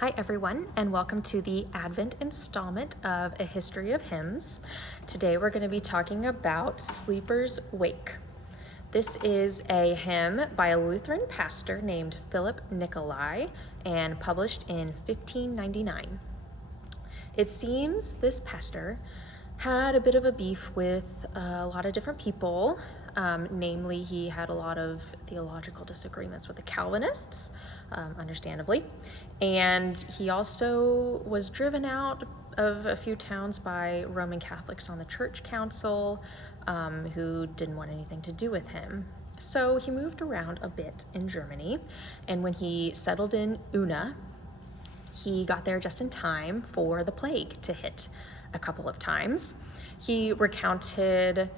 Hi everyone, and welcome to the Advent installment of A History of Hymns. Today we're going to be talking about Sleeper's Wake. This is a hymn by a Lutheran pastor named Philip Nicolai and published in 1599. It seems this pastor had a bit of a beef with a lot of different people. Namely, he had a lot of theological disagreements with the Calvinists, understandably. And he also was driven out of a few towns by Roman Catholics on the church council who didn't want anything to do with him. So he moved around a bit in Germany, and when he settled in Unna, he got there just in time for the plague to hit a couple of times. He recounted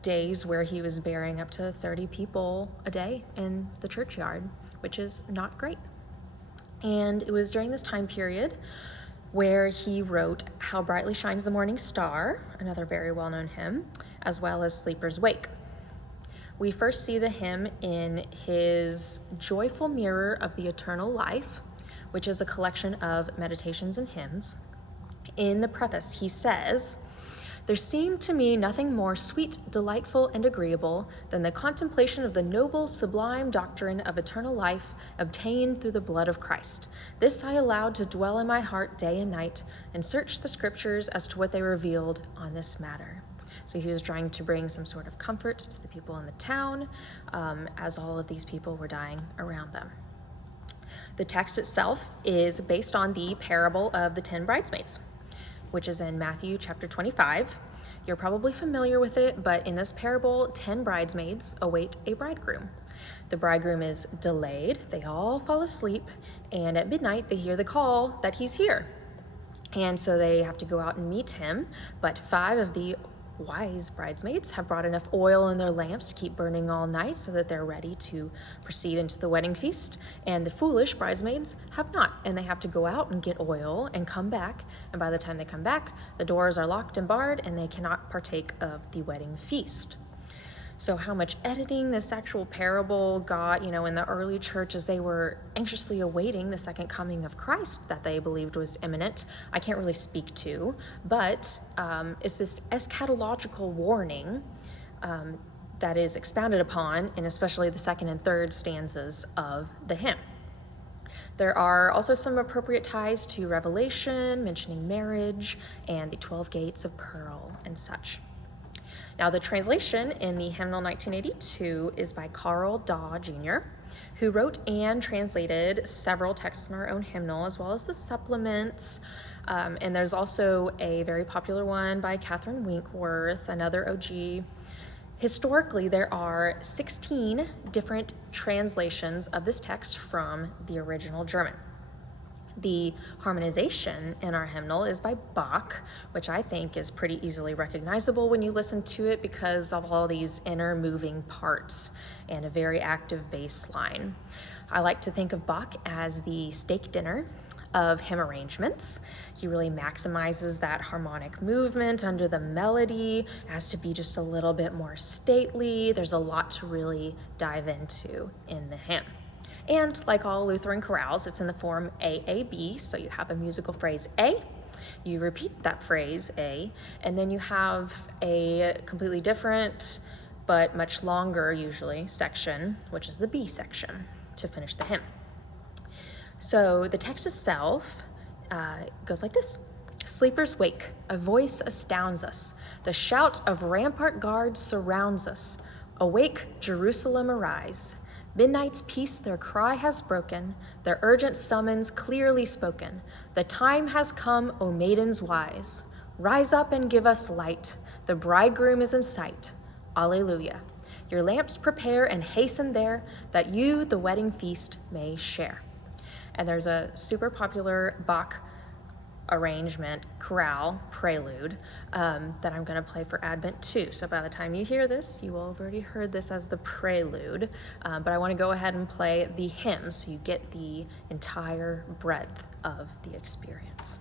days where he was burying up to 30 people a day in the churchyard, which is not great. And it was during this time period where he wrote How Brightly Shines the Morning Star, another very well-known hymn, as well as Sleeper's Wake. We first see the hymn in his Joyful Mirror of the Eternal Life, which is a collection of meditations and hymns. In the preface, he says, "There seemed to me nothing more sweet, delightful, and agreeable than the contemplation of the noble, sublime doctrine of eternal life obtained through the blood of Christ. This I allowed to dwell in my heart day and night, and searched the scriptures as to what they revealed on this matter." So he was trying to bring some sort of comfort to the people in the town, as all of these people were dying around them. The text itself is based on the parable of the 10 bridesmaids, which is in Matthew chapter 25. You're probably familiar with it, but in this parable, 10 bridesmaids await a bridegroom. The bridegroom is delayed, they all fall asleep, and at midnight they hear the call that he's here. And so they have to go out and meet him, but 5 of the wise bridesmaids have brought enough oil in their lamps to keep burning all night so that they're ready to proceed into the wedding feast. And the foolish bridesmaids have not, and they have to go out and get oil and come back. And by the time they come back, the doors are locked and barred and they cannot partake of the wedding feast. So how much editing this actual parable got, in the early church as they were anxiously awaiting the second coming of Christ that they believed was imminent, I can't really speak to, but it's this eschatological warning that is expounded upon in especially the second and third stanzas of the hymn. There are also some appropriate ties to Revelation, mentioning marriage and the 12 gates of pearl and such. Now, the translation in the hymnal 1982 is by Carl Daw Jr., who wrote and translated several texts in our own hymnal, as well as the supplements. And there's also a very popular one by Catherine Winkworth, another OG. Historically, there are 16 different translations of this text from the original German. The harmonization in our hymnal is by Bach, which I think is pretty easily recognizable when you listen to it because of all these inner moving parts and a very active bass line. I like to think of Bach as the steak dinner of hymn arrangements. He really maximizes that harmonic movement under the melody as to be just a little bit more stately. There's a lot to really dive into in the hymn. And like all Lutheran chorales, it's in the form AAB, so you have a musical phrase A, you repeat that phrase A, and then you have a completely different, but much longer usually, section, which is the B section, to finish the hymn. So the text itself goes like this. Sleepers wake, a voice astounds us, the shout of rampart guards surrounds us. Awake, Jerusalem, arise. Midnight's peace their cry has broken, their urgent summons clearly spoken. The time has come, O maidens wise. Rise up and give us light. The bridegroom is in sight. Alleluia. Your lamps prepare and hasten there, that you the wedding feast may share. And there's a super popular Bach arrangement, chorale, prelude, that I'm going to play for Advent too. So by the time you hear this, you will have already heard this as the prelude, but I want to go ahead and play the hymn so you get the entire breadth of the experience.